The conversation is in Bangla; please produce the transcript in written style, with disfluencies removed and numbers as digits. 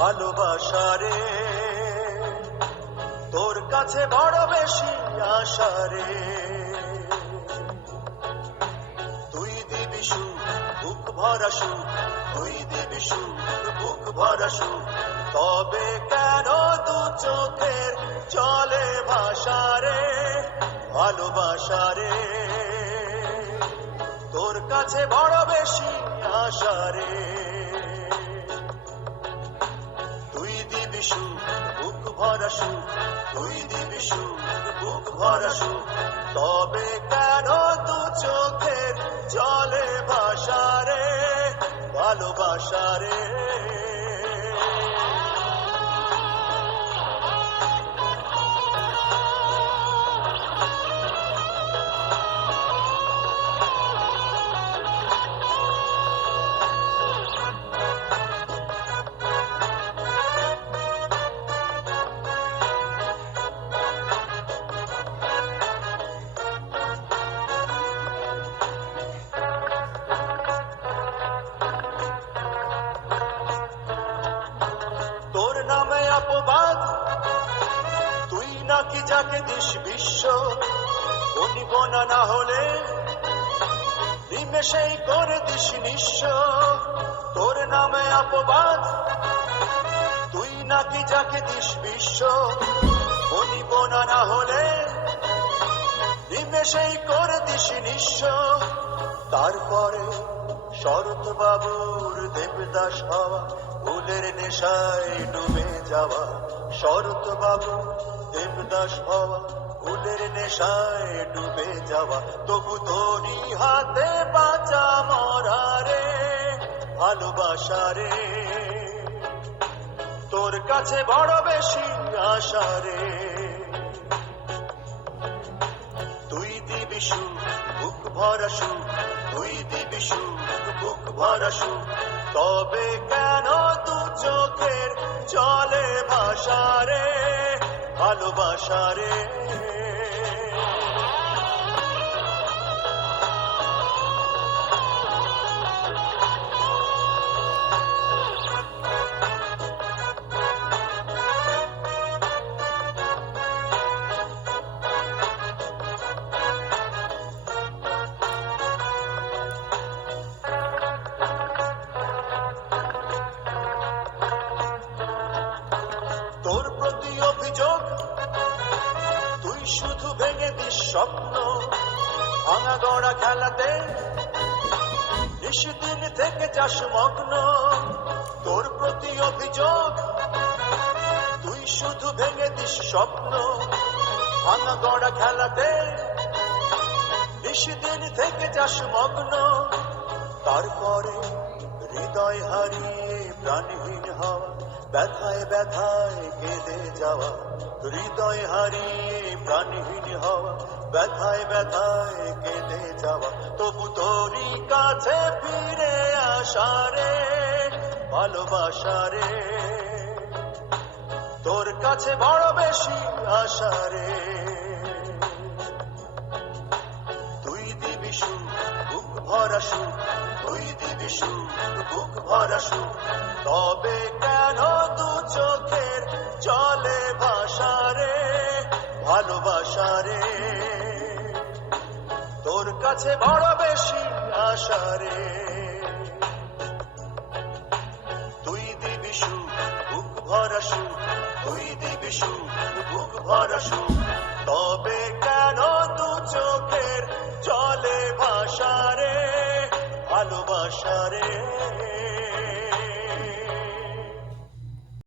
ভালোবাসা রে তোর কাছে বড় বেশি আশা রে। তুই দিবি সুখ বুক ভরা সুখ, তুই দিবি সুখ বুক ভরা সুখ, তবে কেন দু চোখের চলে ভাষা রে ভালোবাসা রে তোর কাছে বড় বেশি আশা রে। তুই দিবি সুখ বুক ভরা সুখ, তুই দিবি সুখ বুক ভরা সুখ, তবে কেন দু চোখের জলে ভাষা রে ভালোবাসা রে। তোর নামে অপবাদ তুই নাকি যাকে দিস বিশ্ব, অনিবনা না হলে নিমেষেই করে দিস নিঃস্ব। তোর নামে অপবাদ তুই নাকি যাকে দিস বিশ্ব, অনিবনা না হলে নিমেষেই করে দিস নিঃস্ব। তারপরে শরৎ বাবুর দেবদাস হওয়া, ফুলের নেশায় ডুবে যাওয়া, শরৎ বাবু দেবদাস হওয়া, ফুলের নেশায় ডুবে যাওয়া, তবু তোরই হাতে বাঁচা মরা রে ভালোবাসা রে তোর কাছে বড় বেশি আশা রে। তুই দিবি সুখ বুক ভরা সুখ, তুই দিবি সুখ বুক ভরা সুখ, তবে কেন দু চোখের চলে ভাষা রে ভালোবাসা রে। তোর প্রতি অভিযোগ তুই শুধু ভেঙে দিস স্বপ্ন, ভাঙা গড়া খেলাতে নিশিদিন থেকে যাস মগ্ন। তোর প্রতি অভিযোগ তুই শুধু ভেঙে দিস স্বপ্ন, ভাঙা গড়া খেলাতে নিশিদিন থেকে যাস মগ্ন। তারপরে হৃদয় হারিয়ে প্রাণহীন হওয়া, ব্যথায় ব্যথায় কেঁদে যাওয়া, হৃদয় হারিয়ে প্রাণহীন হওয়া, ব্যথায় ব্যথায় কেঁদে যাওয়া, তবু তোরই কাছে ফিরে আসা রে ভালোবাসা রে তোর কাছে বড় বেশি আশা রে। তুই দিবি সুখ বুক ভরা সুখ, তুই দিবি সুখ বুক ভরা সুখ, তবে কেন দু চোখের জলে ভাষা রে ভালোবাসা রে তোর কাছে বড় বেশি আশা রে। তুই দিবি সুখ বুক ভরা সুখ, তুই দিবি সুখ বুক ভরা সুখ, তবে কেন দু চোখের জলে ভাষা রে ভালোবাসা রে।